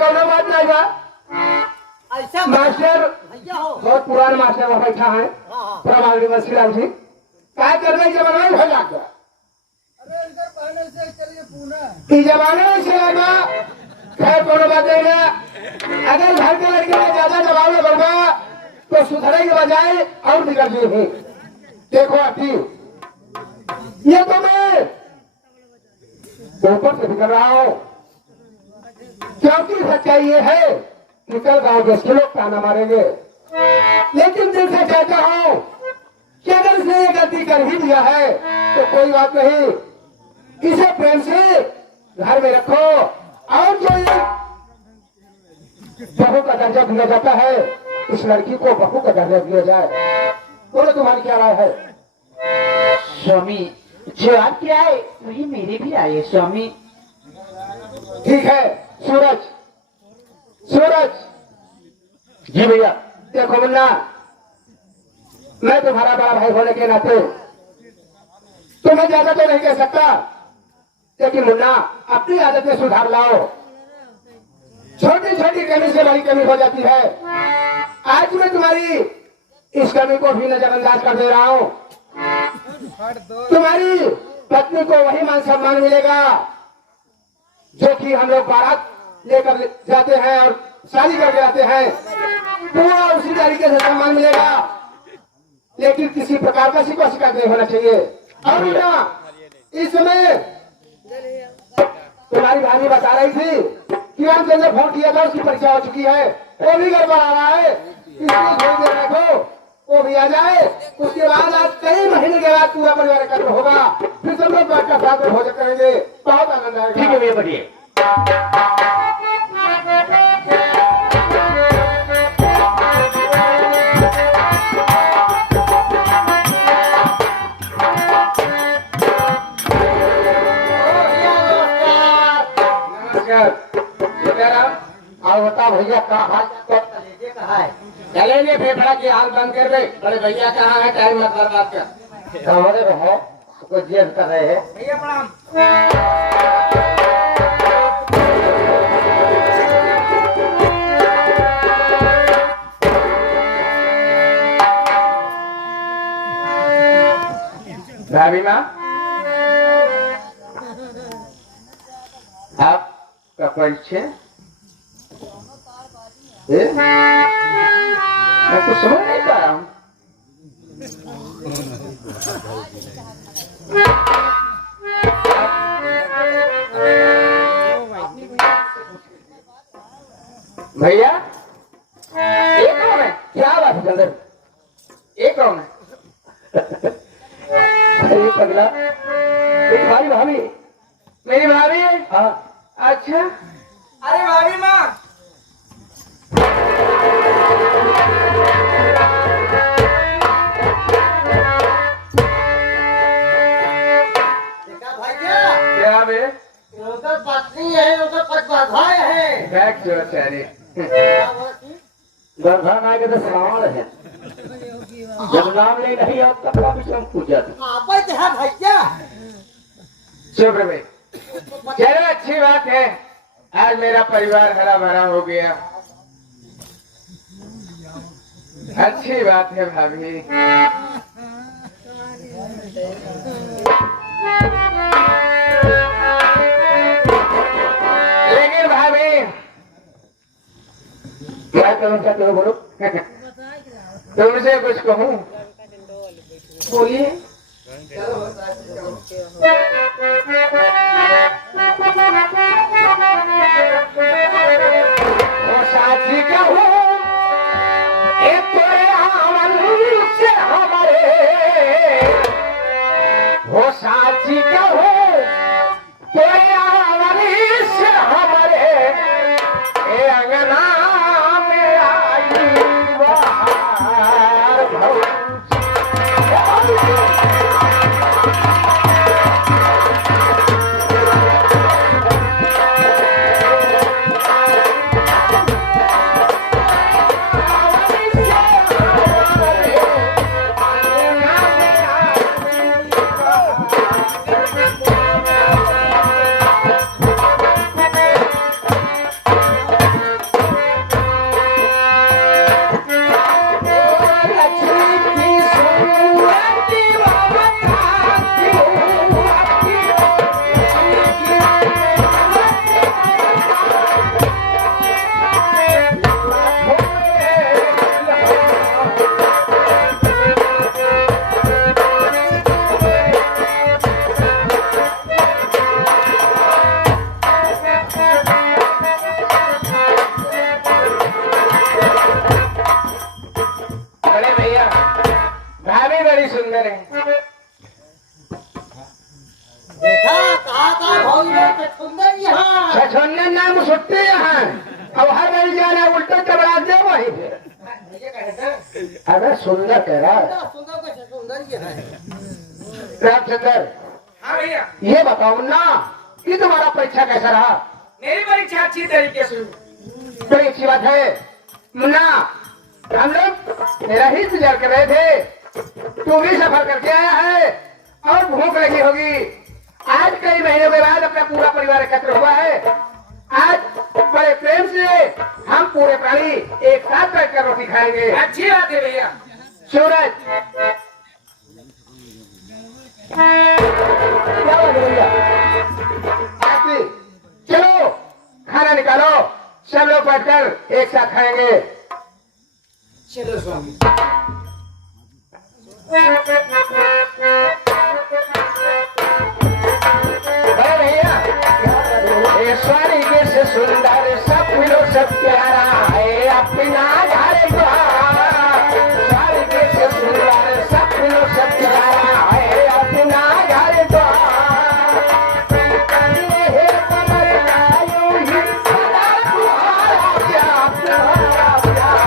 कौन बात नहीं बा। ऐसा मास्टर भैया हो बहुत पुराना मास्टर वहाँ बैठा है प्रभावी वसीराम जी। क्या कर रहे जमाना हो जाता। अरे इधर पहले से चलिए पूना इस जमाने में से लगा खैर कोनो बात नहीं ना। अगर घर के लड़के में ज्यादा दबाव में बढ़ा तो सुधरे के बजाय और बिगड़ गई। देखो अभी ये तो मैं ऊपर से बिगड़ रहा हूँ क्योंकि सच्चाई ये है कि कल गाँव देश के लोग ताना मारेंगे। लेकिन दिल से कहता हूँ कि अगर इसने ये गलती कर ही दिया है तो कोई बात नहीं, इसे प्रेम से घर में रखो और जो ये बहू का दर्जा दिया जाता है इस लड़की को बहू का दर्जा दिया जाए। बोलो तुम्हारी क्या राय है? स्वामी जो आपके आए वही मेरे भी आए स्वामी। ठीक है सूरज, सूरज जी भैया। देखो मुन्ना, मैं तुम्हारा बड़ा भाई होने के नाते तुम्हें ज्यादा तो नहीं कह सकता, लेकिन मुन्ना अपनी आदत में सुधार लाओ। छोटी छोटी कमी से बड़ी कमी हो जाती है। आज मैं तुम्हारी इस कमी को भी नजरअंदाज कर दे रहा हूँ। तुम्हारी पत्नी को वही मान सम्मान मिलेगा जो कि हम लोग बारात लेकर जाते हैं और शादी करके आते हैं, पूरा उसी तरीके से सम्मान मिलेगा। लेकिन किसी प्रकार का शिकवा शिकायत नहीं होना चाहिए। और ना इस समय तुम्हारी भाभी बता रही थी कि हम जैसे फोन किया था उसकी परीक्षा हो चुकी है, वो भी गड़बड़ आ रहा है, इसलिए थोड़ी देर रखो वो भी आ जाए। उसके बाद आज कई महीने के बाद पूरा परिवार एकत्र होगा, फिर सब लोग बैठकर साथ में भोजन करेंगे, बहुत आनंद आएगा। ठीक है भैया बढ़िए। और बताओ भैया कहाँ हाल कहा है चलेंगे फेफड़ा की हाल बंद कर दे। बड़े भैया कहाँ है? टाइम मत बर्बाद कर। हमारे है कुछ जेल कर रहे हैं। भैया प्रणाम। भाभी माँ आपका परिचय मैं कुछ समझ नहीं पा रहा हूँ। भैया ये कौन है? क्या बात है चंदर, ये कौन है? अरे पगला ये तुम्हारी भाभी? मेरी भाभी? हाँ। अच्छा अरे भाभी माँ देखा भैया क्या बे? उधर पत्नी है उधर पटवाधाय है। बैठ जो चेहरे गर्भा ना के तो श्रावण है, जब नाम ले नहीं अब तक का विषम पूजा था। आपस है भैया चुप रहे। चलो अच्छी बात है, आज मेरा परिवार हरा भरा हो गया। अच्छी बात है भाभी। लेकिन भाभी क्या करूं चाहते हो बोलो? तुमसे कुछ कहूं? बोलिए। वो साथी कहूं एक तोरे आवन से हमारे, वो साथी कहूं तोरे आवन से हमारे, ए अंगना में आई बहार भौजी। अब हर बारी जाना उल्टे चबड़ा दे वही फिर। भैया कहते अरे सुंदर कह रहा है सुंदर कैसे सुंदर ये है। रामचंद्र। हाँ भैया, ये बताओ मुन्ना, ये तुम्हारा परीक्षा कैसा रहा? मेरी परीक्षा अच्छी तरीके से हुई। बड़ी अच्छी बात है मुन्ना। हम लोग तेरा ही इंतजार कर रहे थे, तू भी सफर करके आया है और भूख लगी होगी। आज कई महीनों के बाद अपना पूरा परिवार एकत्र हुआ है। आज बड़े प्रेम से हम पूरे प्राणी एक साथ बैठकर रोटी खाएंगे। अच्छी बात है भैया। सूरज क्या बात है भैया? आरती, चलो खाना निकालो, सब लोग बैठकर एक साथ खाएंगे। चलो स्वामी। अरे भैया, ये स्वर्ग से सुंदर सपनों से प्यारा है अपना घर द्वार। स्वर्ग से सुंदर सपनों से प्यारा है अपना घर द्वार। ये समझना यूं ही सदा तुम्हारा प्यार, तुम्हारा प्यार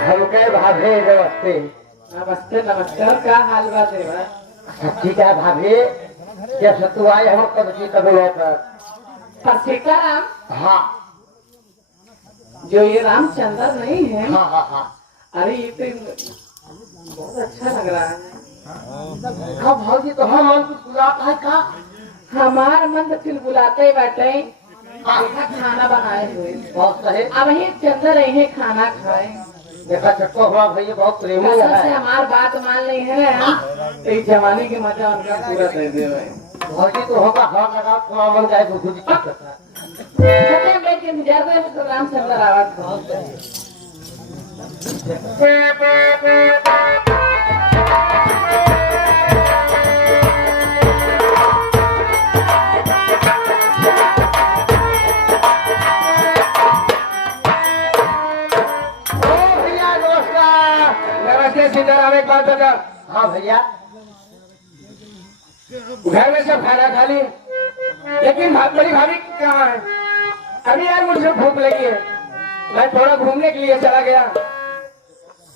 हमके भाभी नमस्ते। नमस्ते नमस्कार, क्या हाल बात है भाई? सच्ची क्या भाभी, जब से तू आए हम तब जी कभी नहीं पर। सीताराम, हाँ जो ये रामचंद्र नहीं है, हाँ हाँ हाँ। अरे ये तो बहुत अच्छा लग रहा है। हाँ भाजी, तो हम मन कुछ बुलाता है का? हमार मन तो फिर बुलाते ही बैठे, देखा खाना बनाए हुए। बहुत सही। अब ये चंद्र रहे खाना खाए, देखा चक्को हुआ भैया, बहुत प्रेमी कसम से है। हमार बात मान ली है ना, तो इस जमाने के मजा उनका पूरा दे दे भाई। भाजी तो होगा, हाथ लगा तो मन जाए बुद्धू जी की। छठे बैठ के इंतजार करे तो रामचंद्र आवाज बहुत भैया नमस्कार। नमस्ते सीताराम। एक बात बता। हाँ भैया, घर में सब खाना खा ली, लेकिन बड़ी भाभी कहाँ है? अभी यार मुझे भूख लगी है, मैं थोड़ा घूमने के लिए चला गया।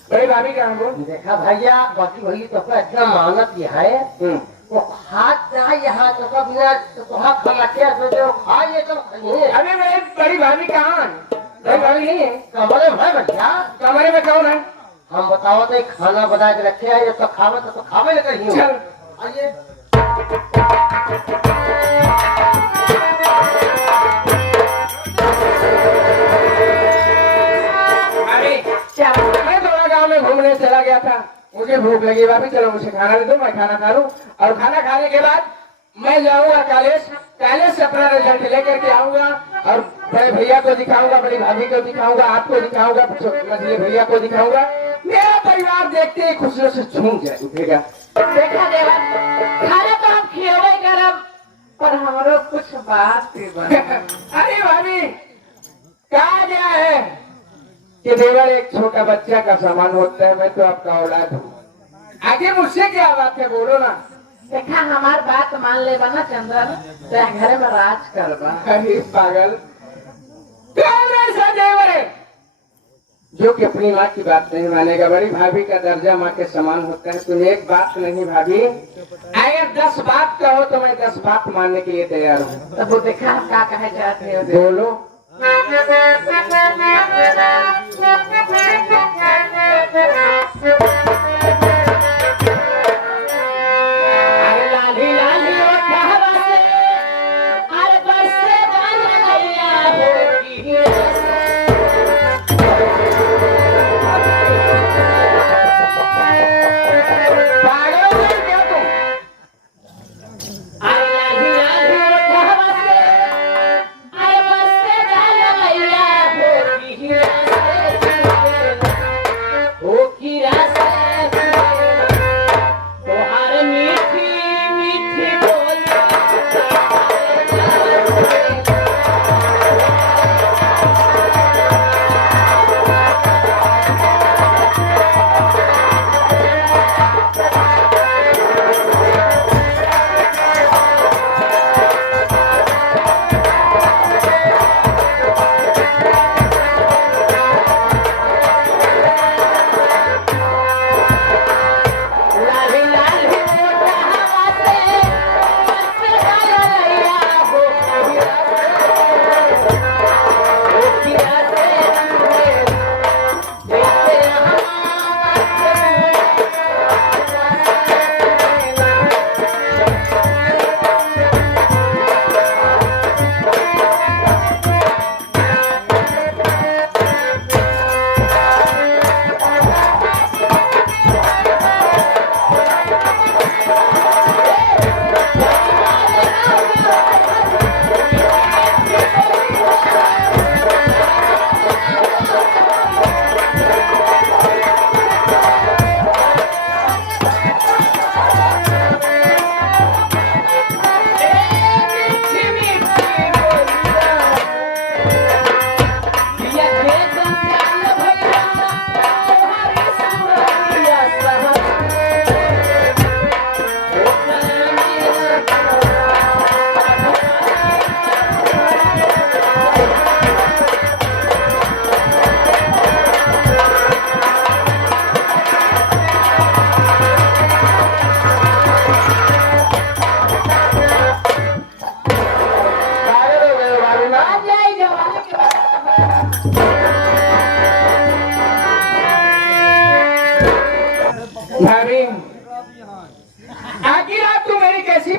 बड़ी भाभी कहाँ है? देखा भैया, बाकी वही तो इतना मेहनत ये है, वो हाथ जाए यहाँ तो बिना तो हाथ खाना क्या सोचो खाइए तो खाइए। अरे मेरी बड़ी भाभी कहाँ है? बड़ी भाभी नहीं है कमरे में है भैया। कमरे में कौन है? हम बताओ तो खाना बना के रखे हैं, तो खावे तो खावे ना कहीं। चल आइए। अरे मैं थोड़ा गांव में घूमने चला गया था, मुझे भूख लगी। भाभी चलो मुझे खाना दे दो, मैं खाना खा लूं, और खाना खाने के बाद मैं जाऊंगा कॉलेज। कॉलेज से अपना रिजल्ट लेकर के आऊंगा और बड़े भैया को दिखाऊंगा, बड़ी भाभी को दिखाऊंगा, आपको दिखाऊंगा, मछली भैया को दिखाऊंगा। मेरा परिवार देखते ही खुशियों से झूम जाए उठेगा। देखा देवा, खाना तो हम खेवे करब, पर हमारो कुछ बात भी बने। अरे भाभी, कहा गया है कि देवर एक छोटा बच्चा का सामान होता है, मैं तो आपका औलाद हूँ। आगे मुझसे क्या बात है, बोलो ना। देखा हमार बात मान ले बना चंदन, तो घर में राज करबा। अरे पागल, कौन ऐसा देवर है जो कि अपनी माँ की बात नहीं मानेगा? बड़ी भाभी का दर्जा माँ के समान होता है। तुम एक बात नहीं भाभी, अगर 10 बात कहो तो मैं 10 बात मानने के लिए तैयार हूँ। तब वो देखा हम क्या कहे चाहते हो? बोलो। अरे लाली लाली ओ कहवा से, अरे बस से बन गया होगी। पागल हो गए क्या तुम?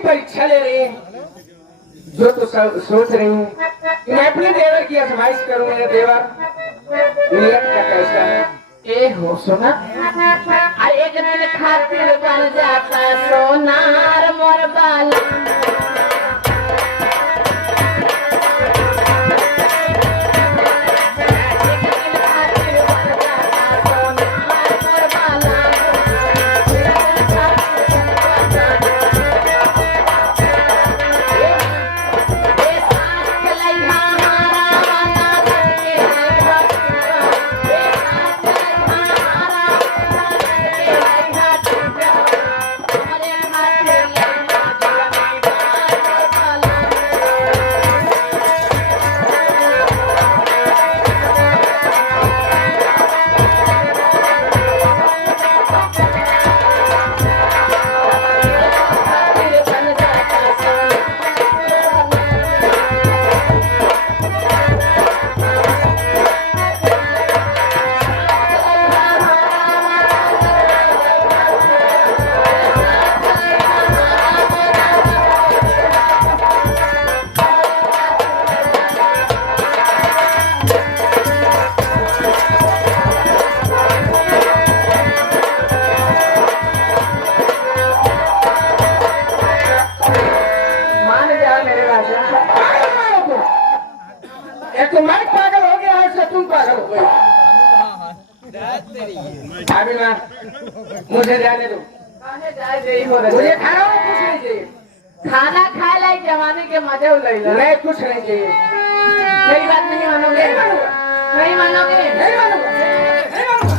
परीक्षा ले रही है जो तो सोच रही हूँ कि मैं अपने देवर की आजमाइश करूँ। मेरा देवर नियत का कैसा है? ए हो सुना आ एक दिन खातिर बन जाता सोनार मोर बाला मान जा मेरे राजा। एक तो मैं पागल हो गया और से तुम पागल हो गए। अभी ना मुझे जाने दो। काहे जाए देई हो मुझे रहे खाना और कुछ नहीं चाहिए। खाना खाए लायक जवानी के मजे उलैला नहीं कुछ नहीं चाहिए। मेरी बात नहीं मानोगे नहीं मानूंगा। नहीं मानोगे नहीं मानूंगा। नहीं मानूंगा।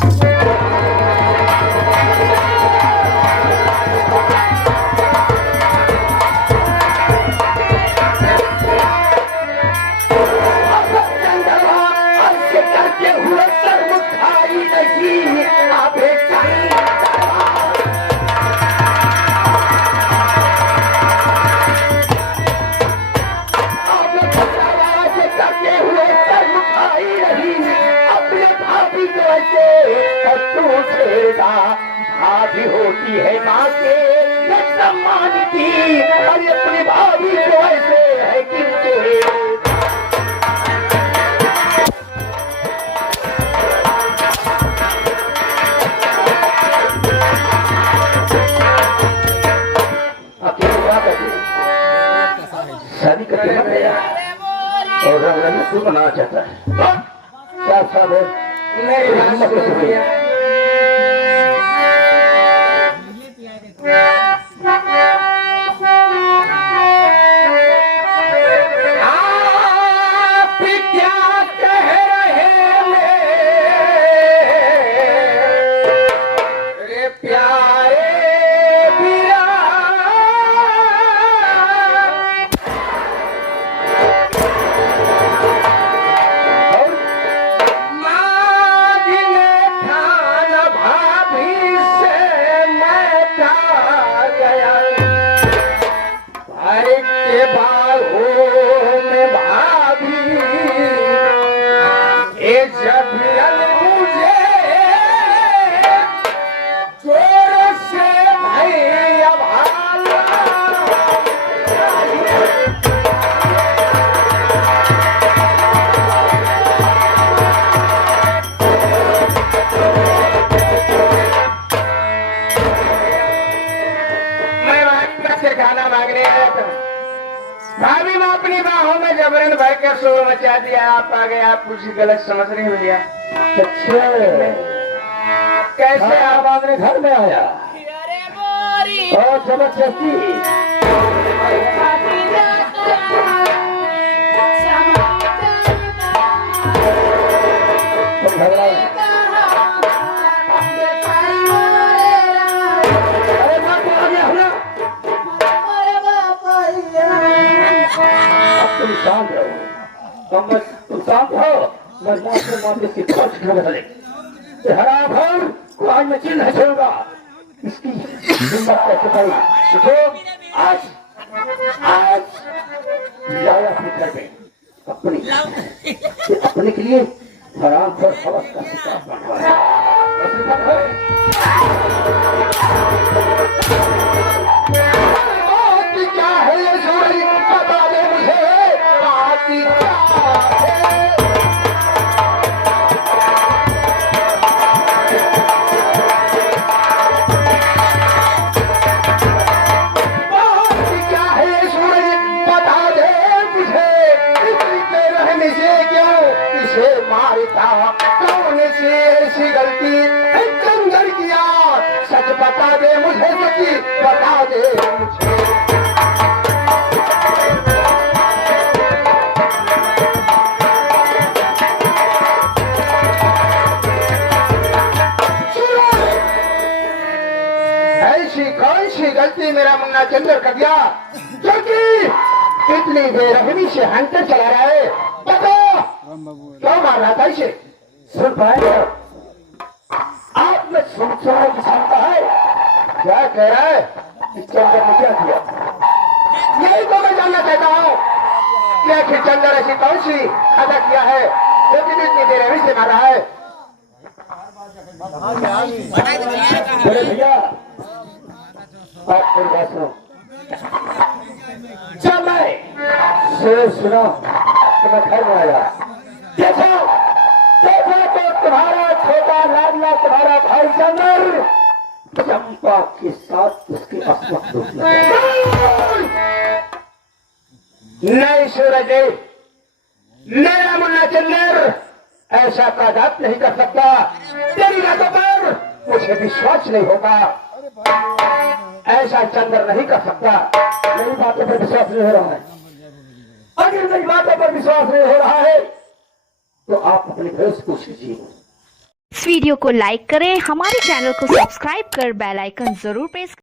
करते हुए सर्व खाई नहीं आबे करते हुए सर्व खाई नहीं अपने भाभी को ऐसे तू छेड़ा भाभी होती है माँ के सम्मान की अरे अपनी भाभी को ऐसे है कि शादी करके मत गया और रंग तू बनाना चाहता है क्या साहब है मेरी बात सुनो भैया। आप क्या कह रहे मेरे प्यारे वीरा? मांगने खाना भाभी से मैं खा गया। भाई के बाहों में भाभी ये जब मुझे जोर से भैया भाला मैं भाभी से खाना मांगने आया था। भाभी ने अपनी बाहों में जबरन भर कर शोर मचा दिया। आप आ गए। आप कुछ गलत समझ रहे हो भैया। अच्छा कैसे आप अपने घर में आया अरे मोरी और जबरदस्ती खाती जाता तुम झगड़ा अरे बाप रे, आ गया हूँ ना। अब तुम शांत रहो तुम शांत हो मैं मात्र इसकी खोज कर रहा हरा भर को आज मैं चिन्ह छोड़ूंगा इसकी हिम्मत कैसे करी देखो आज आज जाया अपने घर में अपने के लिए हराम पर हवस का शिकार बनवाया क्या मुझे। ऐसी कौन सी गलती मेरा मुन्ना चंद्र कर दिया जो कि इतनी बेरहमी से हंटर चला रहा है? बताओ क्यों मार रहा था इसे? सुन पाए आप में सोचा है किसान का है क्या कह रहा है? कि चंद्र ने क्या किया? यही तो मैं जानना चाहता हूँ कि आखिर चंद्र ऐसी कौन सी खता किया है जो कि इतनी बेरहमी से मार रहा है? बोले भैया आप मेरी बात सुनो। जब मैं शेर सुना तो मैं घर में आया, देखो देखो तो तुम्हारा छोटा लाडला तुम्हारा भाई चंद्र चंपा के साथ उसके अस्मक नहीं सूरज, मेरा मुन्ना चंद्र ऐसा कादात नहीं कर सकता। तेरी बातों पर मुझे विश्वास नहीं होगा। ऐसा चंद्र नहीं कर सकता। मेरी बातों पर विश्वास नहीं हो रहा है। अगर मेरी बातों पर विश्वास नहीं हो रहा है तो आप अपने घर से पूछ लीजिए। इस वीडियो को लाइक करें, हमारे चैनल को सब्सक्राइब कर बेल आइकन जरूर प्रेस